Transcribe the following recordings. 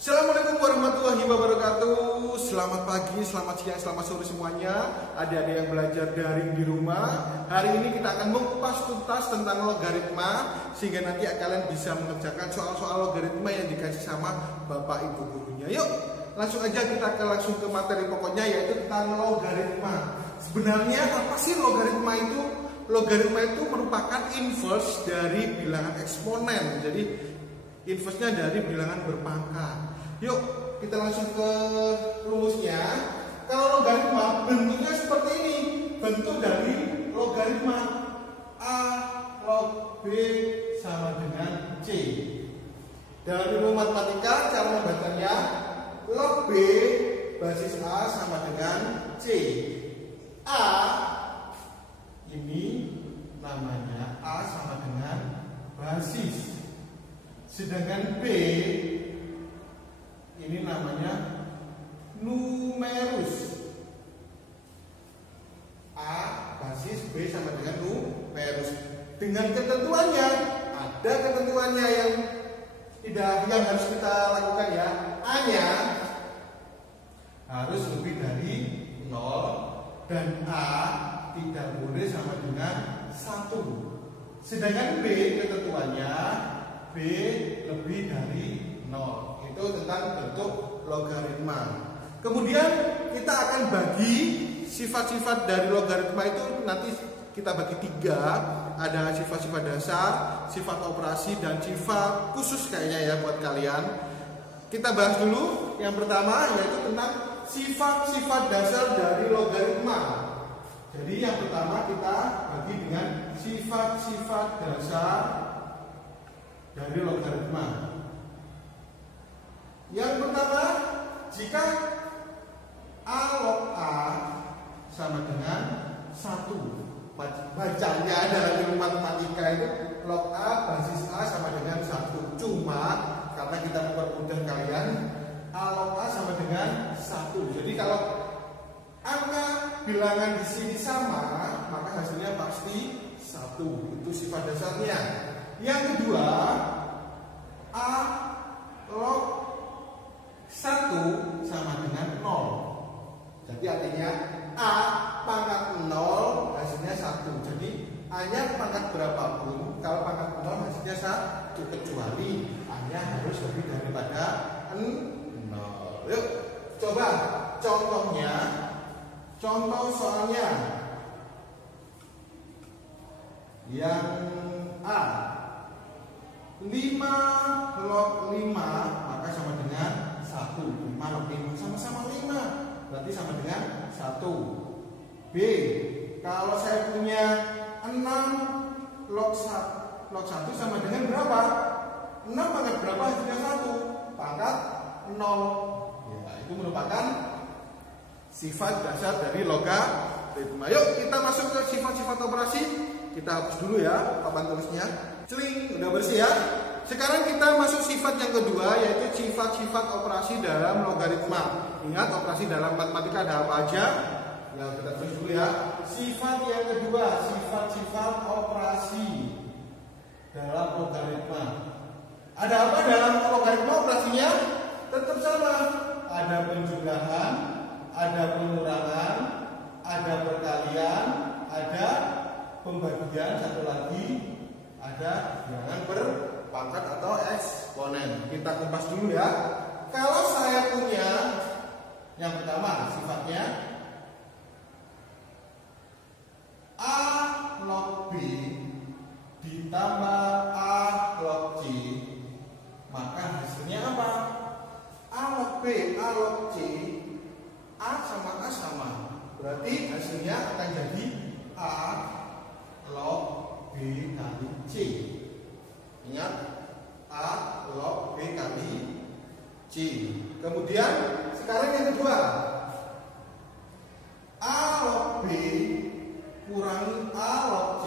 Assalamualaikum warahmatullahi wabarakatuh. Selamat pagi, selamat siang, selamat sore semuanya. Adik-adik yang belajar daring di rumah, hari ini kita akan mengupas tuntas tentang logaritma, sehingga nanti kalian bisa mengerjakan soal-soal logaritma yang dikasih sama bapak ibu gurunya. Yuk langsung aja kita langsung ke materi pokoknya, yaitu tentang logaritma. Sebenarnya apa sih logaritma itu? Logaritma itu merupakan inverse dari bilangan eksponen. Jadi inverse-nya dari bilangan berpangkat. Yuk kita langsung ke rumusnya. Kalau logaritma bentuknya seperti ini. Bentuk dari logaritma A log B sama dengan C. Dalam ilmu matematika cara membacanya log B basis A sama dengan C. A ini namanya A sama dengan basis. Sedangkan B ini namanya numerus. A basis, B sama dengan numerus. Dengan ketentuannya, ada ketentuannya yang harus kita lakukan ya. A-nya harus lebih dari 0 dan A tidak boleh sama dengan 1. Sedangkan B ketentuannya B lebih dari 0. Itu tentang bentuk logaritma. Kemudian kita akan bagi sifat-sifat dari logaritma itu, nanti kita bagi 3. Ada sifat-sifat dasar, sifat operasi, dan sifat khusus kayaknya ya buat kalian. Kita bahas dulu yang pertama, yaitu tentang sifat-sifat dasar dari logaritma. Jadi yang pertama kita bagi dengan sifat-sifat dasar dari logaritma. Yang pertama, jika A log A sama dengan 1. Bacanya dalam ilmu matematika itu log A basis A sama dengan 1. Cuma karena kita mempermudah kalian, A log A sama dengan 1. Jadi kalau angka bilangan di sini sama, maka hasilnya pasti 1. Itu sifat dasarnya. Yang kedua, A log 1 sama dengan 0. Jadi artinya A pangkat 0 hasilnya 1. Jadi A-nya pangkat berapapun, kalau pangkat 0 hasilnya 1, kecuali A-nya harus lebih daripada 0. Yuk coba contohnya. Contoh soalnya yang A, 5 log 5 maka sama dengan 1. 5 log 5 sama-sama 5, berarti sama dengan 1. B, kalau saya punya 6 log 1 sama dengan berapa? 6 pangkat berapa hasilnya 1? Pangkat 0. Ya, itu merupakan sifat dasar dari logaritma. Yuk kita masuk ke sifat-sifat operasi. Kita hapus dulu ya papan tulisnya. Celing, udah bersih ya. Sekarang kita masuk sifat yang kedua, yaitu sifat-sifat operasi dalam logaritma. Ingat, operasi dalam matematika ada apa aja? Ya kita tulis dulu ya. Sifat yang kedua, sifat-sifat operasi dalam logaritma. Ada apa dalam logaritma operasinya? Tetap sama. Ada penjumlahan, ada pengurangan, ada perkalian, ada pembagian, satu lagi ada bilangan berpangkat atau eksponen. Kita kupas dulu ya. Kalau saya punya yang pertama sifatnya A log B ditambah A log C, maka hasilnya apa? A log B, A log C, A sama A sama, berarti hasilnya akan jadi A log B kali C. Ingat, A log B kali C. Kemudian sekarang yang kedua, A log B kurangi A log C,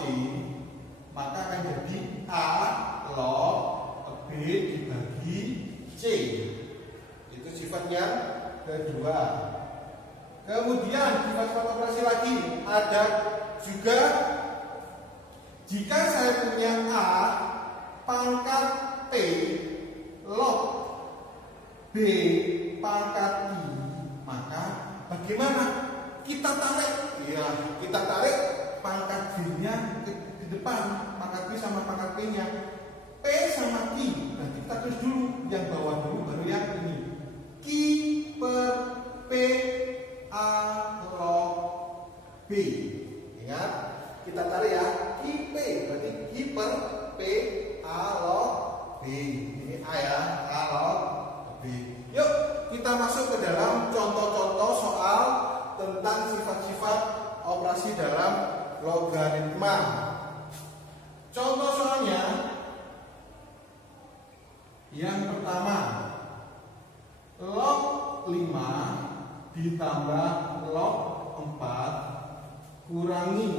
maka akan jadi A log B dibagi C. Itu sifat yang kedua. Kemudian sifat-sifat operasi lagi ada juga. Jika saya punya A pangkat P log B pangkat I, maka bagaimana? Kita tarik, ya kita tarik pangkat B-nya di depan, pangkat B sama pangkat P-nya. P sama Q, nanti kita tulis dulu yang bawah dulu, baru yang ini. Q per P A log B. Ingat, kita tarik ya, Q P, berarti Q per P A log B. Ini A ya, A log B. Yuk, kita masuk ke dalam contoh-contoh soal tentang sifat-sifat operasi dalam logaritma. Contoh soalnya yang pertama, log 5 ditambah log 4 kurangi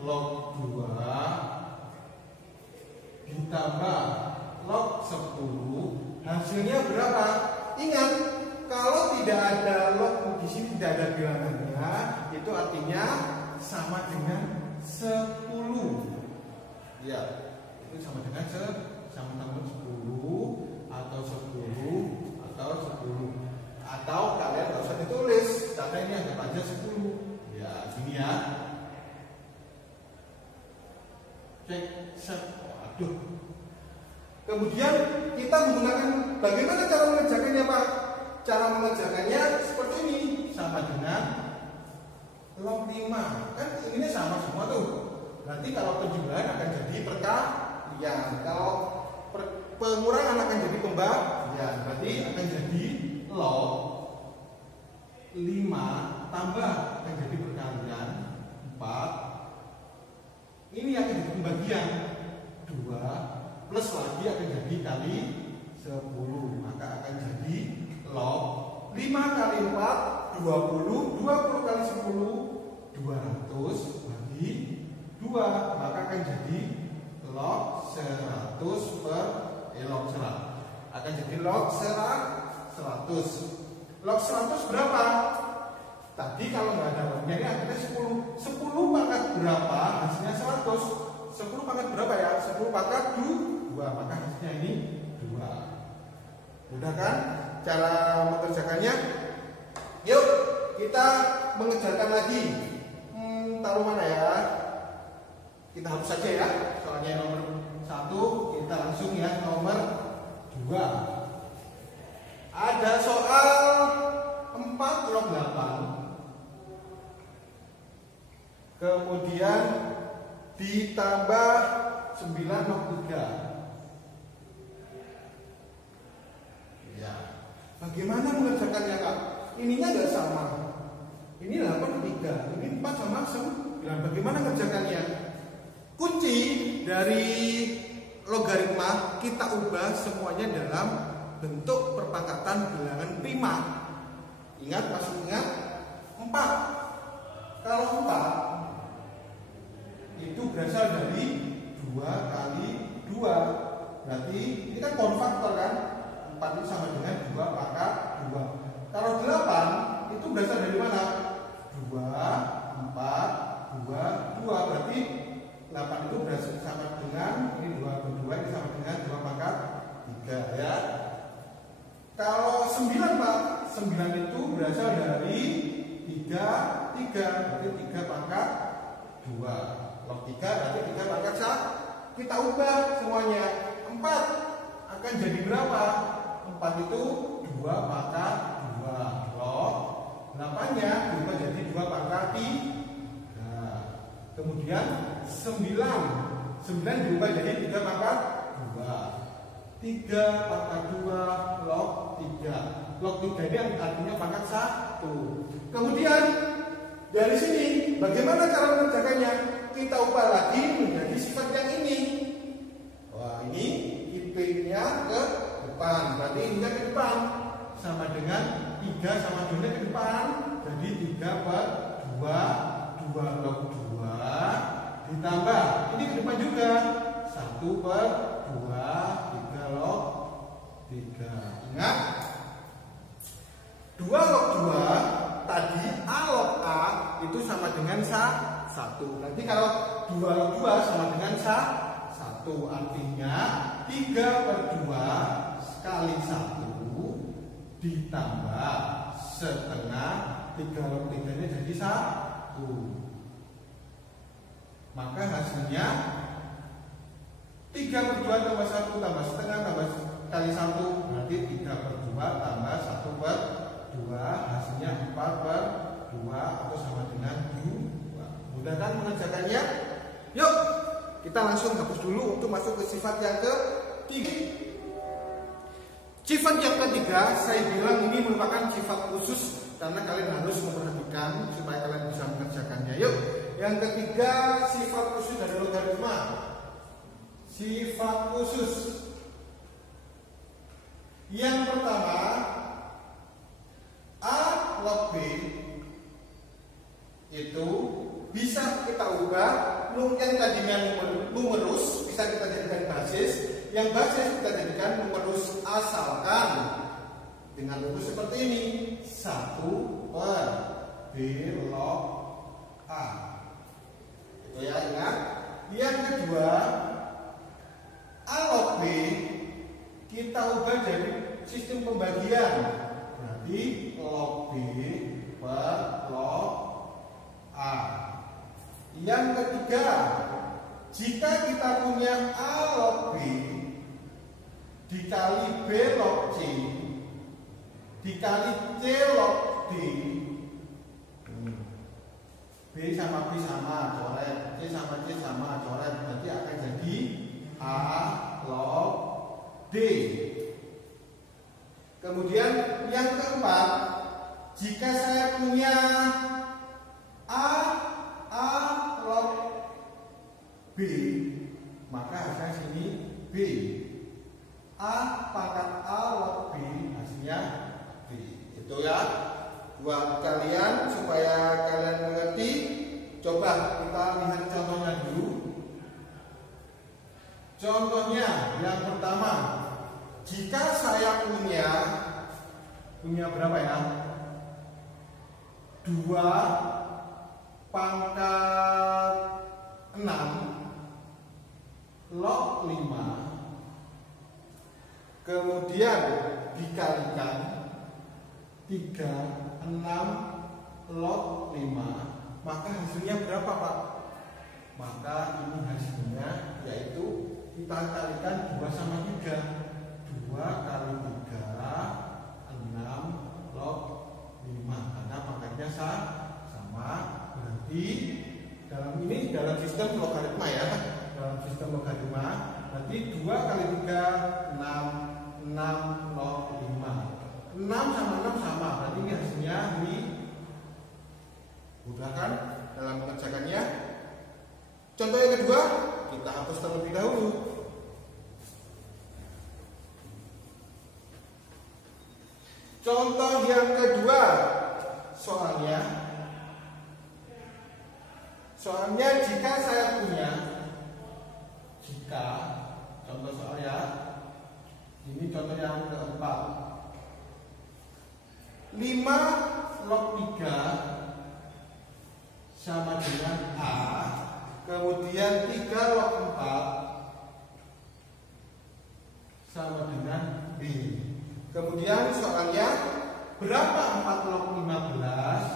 log 2 ditambah log 10, hasilnya berapa? Ingat, kalau tidak ada log di sini, tidak ada bilangannya, itu artinya sama dengan 10. Ya, itu sama dengan sama 10 atau 10 atau 10. Atau kalian nggak usah ditulis, data ini anggap aja 10. Ya, gini ya. Cek, set. Aduh. Kemudian kita menggunakan, bagaimana cara mengerjakannya, Pak? Cara mengerjakannya seperti ini, sama dengan log 5. Kan ini sama semua tuh. Nanti kalau penjumlahan akan jadi perkalian, kalau pengurangan akan jadi pembagian. Berarti akan jadi log 5 tambah akan jadi perkalian 4. Ini akan jadi pembagian 2 plus lagi akan jadi kali 10, maka akan jadi log 5 kali 4 20, 20 kali 10 200 bagi 2, maka akan jadi log 100 per log 100 akan jadi log 100. Log 100 berapa? Tadi kalau nggak ada lognya ini akhirnya 10 pangkat berapa? Hasilnya 100. 10 pangkat berapa ya? 10 pangkat 2, maka hasilnya ini 2. Mudah kan cara mengerjakannya? Yuk kita mengerjakan lagi. Taruh mana ya? Kita hapus saja ya. Soalnya nomor 1 kita langsung ya nomor 2. Ada soal 4 log 8. Kemudian ditambah 9 log 3. Ya. Bagaimana mengerjakannya, Kak? Ininya tidak sama. Ini 8 3, ini 4 sama 9. Bagaimana mengerjakannya? Kunci dari logaritma kita ubah semuanya dalam bentuk perpangkatan bilangan prima. Ingat, masih ingat? 4. Kalau 4 itu berasal dari 2 kali 2. Berarti ini kan konfaktor kan? 4 itu sama dengan 2 pangkat 2. Kalau 8 itu berasal dari mana? 2, 4, 2, 2. Berarti 8 itu berasal sama dengan ini 2 per 2, ini sama dengan 2 pangkat 3 ya. Kalau 9, Pak, 9 itu berasal dari 3, berarti 3 pangkat 2. Log 3 berarti 3 pangkat 1. Kita ubah semuanya. 4 akan jadi berapa? 4 itu 2 pangkat 2. Log 8-nya berubah jadi 2 pangkat 3. Kemudian 9 berubah jadi 3 pangkat 2. 3 pangkat 2 log 3. Log 3 ini artinya pangkat 1. Kemudian dari sini bagaimana cara mengerjakannya? Kita ubah lagi menjadi sifat yang ini. Wah, ini IP-nya ke depan. Berarti ininya ke depan. Sama dengan 3 sama 2 ke depan. Jadi 3 per 2, 2 log 2 ditambah ini ke depan juga 1 per 2, 3 log 3. Ingat, 2 log 2 tadi A log A itu sama dengan 1. Nanti kalau 2 log 2 sama dengan 1, artinya 3 per 2 kali 1 ditambah setengah 3 log 3 nya jadi 1. Maka hasilnya 3/2 tambah 1 tambah setengah tambah kali 1 berarti 3/2 tambah 1/2 hasilnya 4/2 atau sama dengan 2. Mudah kan mengerjakannya? Yuk kita langsung hapus dulu untuk masuk ke sifat yang ketiga. Sifat yang ketiga saya bilang ini merupakan sifat khusus karena kalian harus memperhatikan supaya kalian bisa mengerjakannya. Yuk, yang ketiga sifat khusus dari logaritma. Sifat khusus. Yang pertama, A log B itu bisa kita ubah yang tadinya numerus bisa kita jadikan basis, yang basis kita jadikan numerus asalkan dengan rumus seperti ini 1/B log A. Itu ya, ingat. Yang kedua, A log B kita ubah jadi sistem pembagian, berarti log B per log A. Yang ketiga, jika kita punya A log B dikali B log C dikali C log D, B sama B sama coret, C sama C sama coret, berarti akan jadi A log D. Kemudian yang keempat, jika saya punya A log B, maka hasilnya sini B. A pangkat A log B hasilnya B. Itu ya buat kalian supaya kalian mengerti. Coba kita lihat contohnya dulu. Contohnya yang pertama, jika saya punya berapa ya? 2 pangkat 6 log 5 kemudian dikalikan 36 log 5, maka hasilnya berapa Pak? Maka ini hasilnya yaitu kita kalikan 2 sama 3. 2 kali 3 6 log 5 karena pangkatnya sama, berarti dalam sistem logaritma ya, dalam sistem logaritma berarti 2 kali 3 6 log 5. 6 sama 6 sama, berarti ini hasilnya ini. Mudah kan dalam mengerjakannya? Contoh yang kedua kita hapus terlebih dahulu. Contoh yang kedua, soalnya jika saya punya, contoh soal ya, ini contoh yang keempat, 5 log 3 sama dengan A, kemudian 3 log 4 sama dengan B. Kemudian soalnya berapa 4 log 15?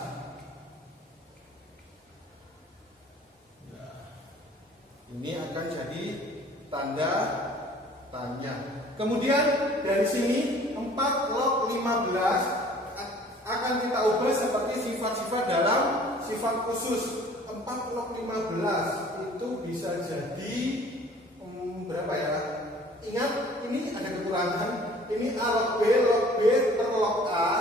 Ini akan jadi tanda tanya. Kemudian dari sini 4 log 15 akan kita ubah seperti sifat-sifat dalam sifat khusus. 4 log 15 itu bisa jadi berapa ya? Ingat ini ada kekurangan. Ini A log B per log A.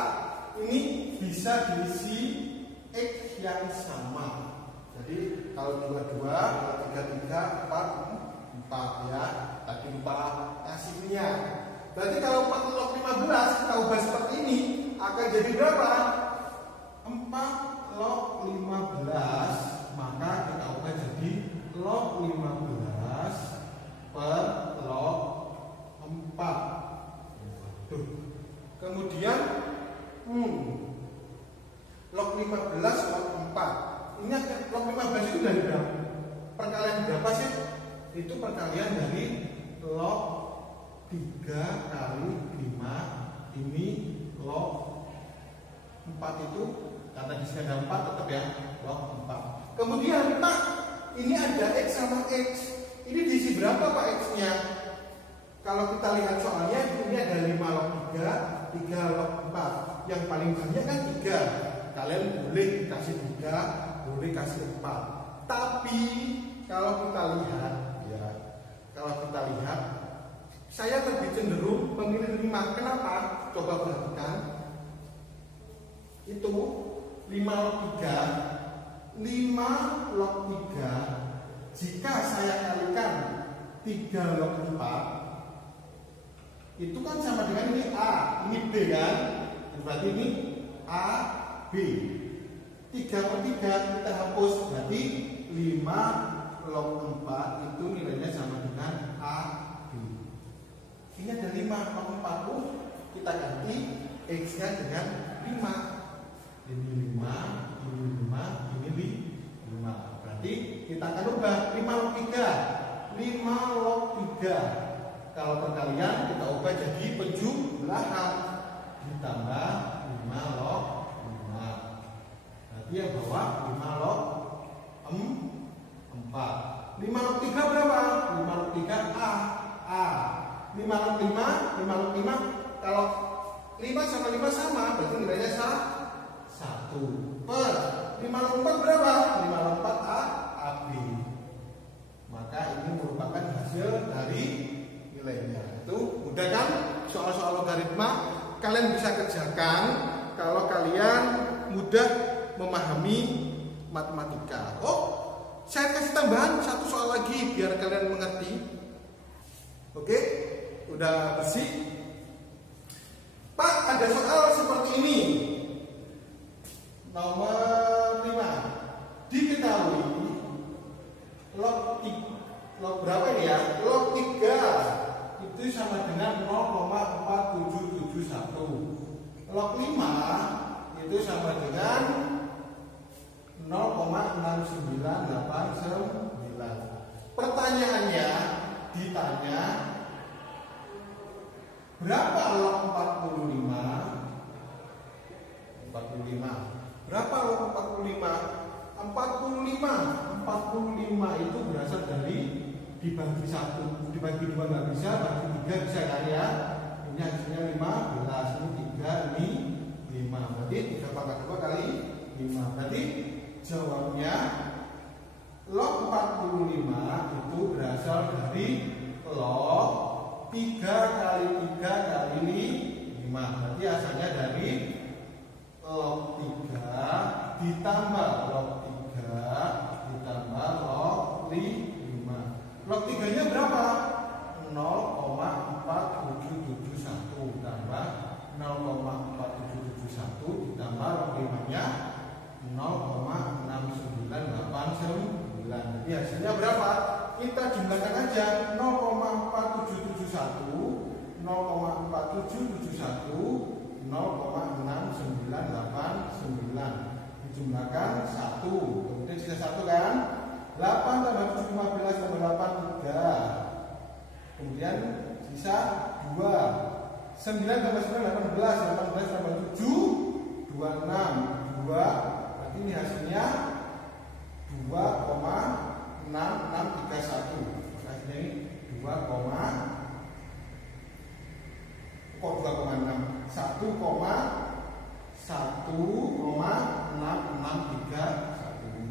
Ini bisa diisi X yang sama. Jadi kalau 22, kalau 33, 4 ya. Tadi lupa hasilnya. Berarti kalau 4 log 15 kita ubah seperti ini akan jadi berapa? 4 log 15, maka kita ubah jadi log 15 per log 4. Tuh. Kemudian log 15 log 4. Ini log 15 itu dari berapa? Perkalian berapa sih? Itu perkalian dari log 3 kali 5, ini log 4 itu kata di sini ada 4 tetap ya, log 4. Kemudian Pak, ini ada X sama X. Ini diisi berapa Pak X-nya? Kalau kita lihat soalnya ini ada 5 log 3, 3 log 4. Yang paling banyak kan 3. Kalian boleh kasih 3, boleh kasih 4. Tapi kalau kita lihat ya, saya lebih cenderung memilih 5. Kenapa? Coba perhatikan. Itu 5 log 3. 5 log 3 jika saya kalikan 3 log 4 itu kan sama dengan ini A, ini B kan? Berarti ini A, B. 3/3 kita hapus, berarti 5 log 4 itu nilainya sama dengan A, B. Ini ada 5 log 4, kita ganti X-nya dengan 5. Ini 5, ini 5, ini 5. Berarti kita akan ubah 5 log 3. 5 log 3. Kalau perkalian kita ubah jadi penjumlahan ditambah 5 log 5. Berarti yang bawah 5 log 4. 5 log 3 berapa? 5 log 3 A. 5 log 5. Kalau 5 sama 5 sama, berarti nilainya 1. Per 5 log 4 berapa? 5 log 4 AB. Maka ini merupakan hasil dari nilainya. Itu mudah kan? Soal-soal logaritma kalian bisa kerjakan kalau kalian mudah memahami matematika. Oh, saya kasih tambahan satu soal lagi biar kalian mengerti. Oke, udah bersih. Pak, ada soal seperti ini. Nomor 5. Diketahui log berapa ini ya? Log 3 itu sama dengan 0,4771. Log 5 itu sama dengan 0,6989. Pertanyaannya ditanya berapa log 45? Berapa log 45? 45 itu berasal dari dibagi 1, dibagi 2 nggak bisa, bagi 3 bisa kan ya? Ini hasilnya 15, ini 3, ini 5. Berarti 3 pangkat 2 kali 5. Berarti jawabnya log 45 itu berasal dari log 3 kali 3 kali 5. Berarti asalnya dari log 3 ditambah log 3 ditambah log 5. Log 3-nya berapa? 0,4771 tambah 0,4771 ditambah log 5-nya 0,6989. Jadi hasilnya berapa? Kita jumlahkan aja 0,4771 0,4771 0,6989 dijumlahkan 1, kemudian sisa 1 kan? 8 tambah 7, 15 tambah 8, 3. Kemudian sisa 2. 9 tambah 9, 18 tambah 7, 26. 2. Berarti ini hasilnya 2,6631. Hasilnya ini 1,6631.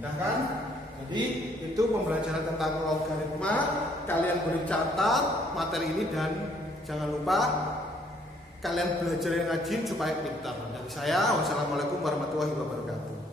Mudah kan? Jadi itu pembelajaran tentang logaritma. Kalian boleh catat materi ini dan jangan lupa kalian belajar yang rajin supaya pintar. Dari saya, wassalamualaikum warahmatullahi wabarakatuh.